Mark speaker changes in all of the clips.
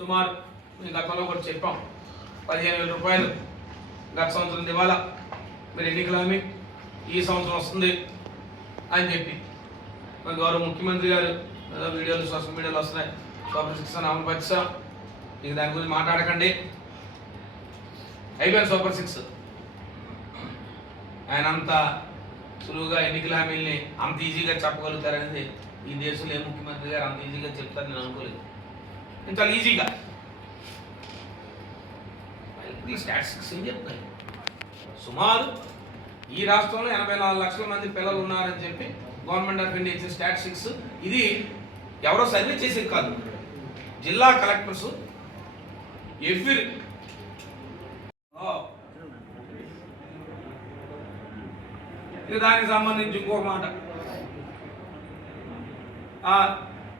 Speaker 1: సుమారు మేము గతంలో కూడా చెప్పాం. పదిహేను వేల రూపాయలు గత సంవత్సరం దివాలా మీరు ఎన్నికల హామీ ఈ సంవత్సరం వస్తుంది అని చెప్పి. మన గౌరవ ముఖ్యమంత్రి గారు వీడియోలు సోషల్ మీడియాలో వస్తున్నాయి. సూపర్ సిక్స్ అని అమలు పరిచాం ఇక దాని గురించి మాట్లాడకండి. అయిపోయింది సూపర్ సిక్స్. ఆయన అంత సులువుగా ఎన్నికల హామీల్ని అంత ఈజీగా చెప్పగలుగుతారనేది ఈ దేశంలో ఏ ముఖ్యమంత్రి గారు అంత ఈజీగా చెప్తారని నేను అనుకోలేదు. ఇంత ఈజీగా ఈ స్టాటిస్టిక్స్ ఏం చెప్తాయి? సుమారు ఈ రాష్ట్రంలో ఎనభై నాలుగు లక్షల మంది పిల్లలు ఉన్నారని చెప్పి గవర్నమెంట్ ఆఫ్ ఇండియా ఇచ్చిన స్టాటిస్టిక్స్ ఇది ఎవరో సర్వే చేసేది కాదు. జిల్లా కలెక్టర్స్ ఎవ్రీ దానికి సంబంధించి ఇంకో మాట.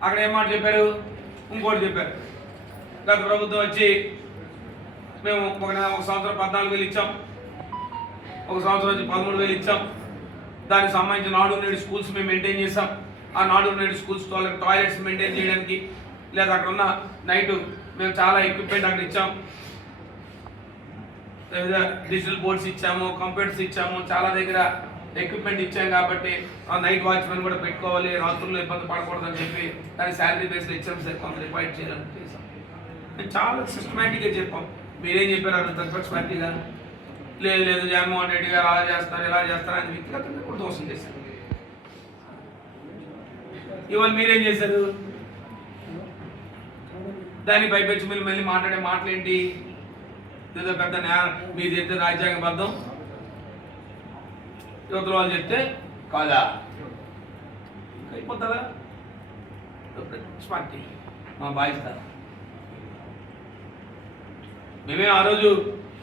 Speaker 1: అక్కడ ఏం మాట చెప్పారు? ఇంకోటి చెప్పారు. గత ప్రభుత్వం వచ్చి మేము ఒక ఒక సంవత్సరం పద్నాలుగు వేలు ఇచ్చాం. ఒక సంవత్సరం వచ్చి పదమూడు వేలు ఇచ్చాం. దానికి సంబంధించిన నాడు నేడు స్కూల్స్ మేము మెయింటైన్ చేసాం ఆ నాడు నేడు స్కూల్స్ వాళ్ళకి టాయిలెట్స్ మెయింటైన్ చేయడానికి లేదా అక్కడ ఉన్న నైట్ మేము చాలా ఎక్విప్మెంట్ అక్కడ ఇచ్చాం. లేదా డిజిటల్ బోర్డ్స్ ఇచ్చాము కంప్యూటర్స్ ఇచ్చాము చాలా దగ్గర ఎక్విప్మెంట్ ఇచ్చాం కాబట్టి ఆ నైట్ వాచ్మెన్ కూడా పెట్టుకోవాలి రాత్రుల్లో ఇబ్బంది పడకూడదని చెప్పి దాని శాలరీ బేస్లో ఇచ్చాం సార్ కొంత రిపాయింట్ చేయాలని చేసాం చాలా సిస్టమేటిక్గా చెప్పాం. మీరేం చెప్పారు అన్న ప్రతిపక్ష లేదు లేదు జగన్మోహన్ రెడ్డి గారు అలా చేస్తారు ఇలా చేస్తారు అని వ్యక్తిగతంగా కూడా దోషం చేశారు. ఇవాళ మీరేం చేశారు? దాన్ని పైపెచ్చి మీరు మళ్ళీ మాట్లాడే మాటలేంటి? ఏదో పెద్ద న్యాయ మీది చెప్తే రాజ్యాంగబద్ధం. యువతల వాళ్ళు చెప్తే కాదా? అయిపోతుందా? పార్టీ మా బాధ్యత మేమే ఆ రోజు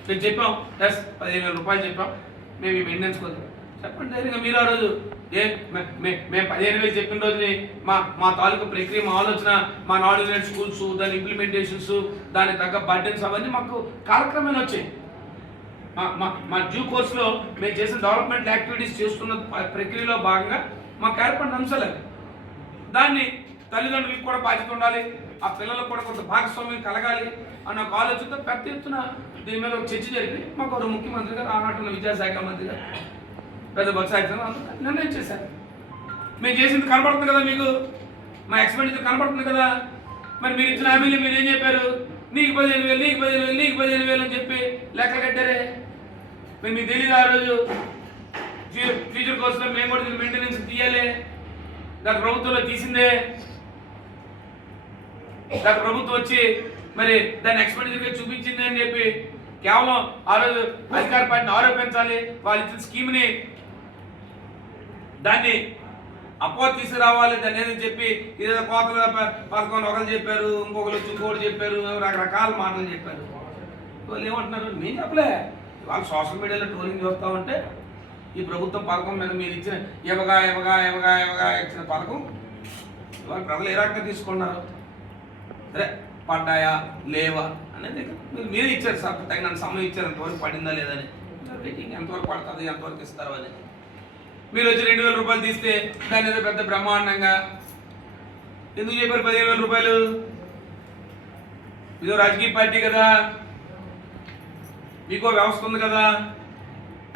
Speaker 1: మేము చెప్పాం ప్లస్ పదిహేను వేల రూపాయలు చెప్పాం మేము ఈ మెయింటెనెన్స్ కోసం. చెప్పండి ధైర్యంగా మీరు ఆ రోజు ఏ మే- మేము పదిహేను వేలు చెప్పిన రోజుని మా మా తాలూకు ప్రక్రియ మా ఆలోచన మా నాడు యూనిట్ స్కూల్స్ దాని ఇంప్లిమెంటేషన్స్ దానికి తగ్గ బడ్జెట్స్ అవన్నీ మాకు కాలక్రమేణా వచ్చాయి. మా మా మా డ్యూ కోర్సులో మేము చేసిన డెవలప్మెంట్ యాక్టివిటీస్ చేస్తున్న ప్రక్రియలో భాగంగా మాకు ఏర్పడిన అంశాలు దాన్ని తల్లిదండ్రులకు కూడా బాధ్యత ఉండాలి ఆ పిల్లలకు కూడా కొంత భాగస్వామ్యం కలగాలి అన్న ఒక ఆలోచనతో పెద్ద ఎత్తున దీని మీద ఒక చర్చ జరిపి మాకు ఒక ముఖ్యమంత్రి గారు ఆనాటి విద్యాశాఖ మంత్రి గారు పెద్ద బస్ నిర్ణయం చేశారు. మేము చేసింది కనబడుతుంది కదా మీకు? మా ఎక్స్పెండిచర్ కనబడుతుంది కదా? మరి మీరు ఇచ్చిన హామీలు మీరు ఏం చెప్పారు? నీకు పదిహేను వేలు నీకు పదిహేను వేలు నీకు పదిహేను వేలు అని చెప్పి లెక్క కట్టారే? మరి మీకు తెలియదు ఆ రోజు? ఫ్యూచర్ కోసం మేము కూడా దీన్ని మెయింటెనెన్స్ తీయాలి. దాని ప్రభుత్వంలో తీసిందే. దాని ప్రభుత్వం వచ్చి మరి దాన్ని ఎక్స్పెండిచర్గా చూపించింది అని చెప్పి కేవలం ఆ రోజు అధికార పార్టీని ఆరోపించాలి. వాళ్ళు ఇచ్చిన స్కీమ్ని దాన్ని అపో తీసుకురావాలి దాన్ని ఏదో చెప్పి ఇదేదో కోతల ప- పథకం ఒకరు చెప్పారు ఇంకొకరు వచ్చి ఇంకోటి చెప్పారు రకరకాల మాటలు చెప్పారు. వాళ్ళు ఏమంటున్నారు? నేను చెప్పలే. వాళ్ళు సోషల్ మీడియాలో ట్రోలింగ్ చూస్తూ ఉంటే ఈ ప్రభుత్వం పథకం మీద మీరు ఇచ్చిన ఇవ్వగా ఇవ్వగా ఇవ్వగా ఇవ్వగా ఇచ్చిన పథకం ఇవాళ ప్రజలు ఏ రకంగా తీసుకున్నారు? సరే పడ్డాయా? లేవా? అనేది మీరు మీరే ఇచ్చారు సార్ తగినంత సమయం ఇచ్చారు ఎంతవరకు పడిందా లేదని రేటింగ్ ఎంతవరకు పడుతుంది ఎంతవరకు ఇస్తారు అని. మీరు వచ్చి రెండు వేల రూపాయలు తీస్తే దాని ఏదో పెద్ద బ్రహ్మాండంగా ఎందుకు చెప్పారు పదిహేను వేల రూపాయలు? ఇదో రాజకీయ పార్టీ కదా. మీకో వ్యవస్థ ఉంది కదా.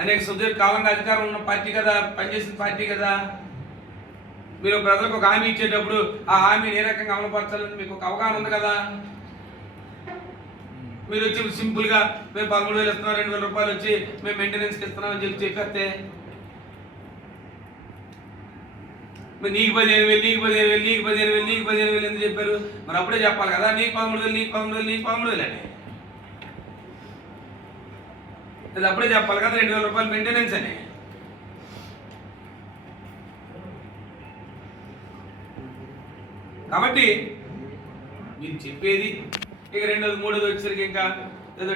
Speaker 1: అనేక సుదీర్ఘ కాలంగా అధికారం ఉన్న పార్టీ కదా పనిచేసిన పార్టీ కదా. మీరు ప్రజలకు ఒక హామీ ఇచ్చేటప్పుడు ఆ హామీని ఏ రకంగా అమలుపరచాలని మీకు ఒక అవగాహన ఉంది కదా. మీరు వచ్చి సింపుల్గా మేము పదమూడు వేలు ఇస్తున్నాం రెండు వేల రూపాయలు వచ్చి మేము మెయింటెనెన్స్కి ఇస్తున్నామని చెప్పి చెప్పేస్తే? మరి నీకు పదిహేను వేలు నీకు పదిహేను వేలు నీకు పదిహేను వేలు నీకు పదిహేను వేలు ఎందుకు చెప్పారు? మరి అప్పుడే చెప్పాలి కదా నీకు పదమూడు వేలు నీకు పదమూడు వేలు నీకు పదమూడు వేలు అని. అది అప్పుడే చెప్పాలి కదా రెండు వేల రూపాయలు మెయింటెనెన్స్ అని. కాబట్టి మీరు చెప్పేది ఇక రెండోది మూడోది వచ్చేసరికి ఇంకా ఏదో